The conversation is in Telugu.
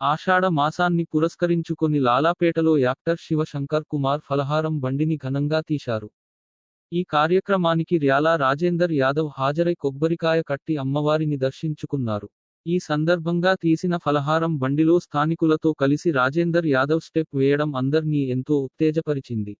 ఆషాఢ మాసాన్ని పురస్కరించుకొని లాలాపేటలో యాక్టర్ శివశంకర్ కుమార్ ఫలహారం బండిని ఘనంగా తీశారు. ఈ కార్యక్రమానికి ర్యాలా రాజేందర్ యాదవ్ హాజరై కొబ్బరికాయ కట్టి అమ్మవారిని దర్శించుకున్నారు. ఈ సందర్భంగా తీసిన ఫలహారం బండిలో స్థానికులతో కలిసి రాజేందర్ యాదవ్ స్టెప్ వేయడం అందర్నీ ఎంతో ఉత్తేజపరిచింది.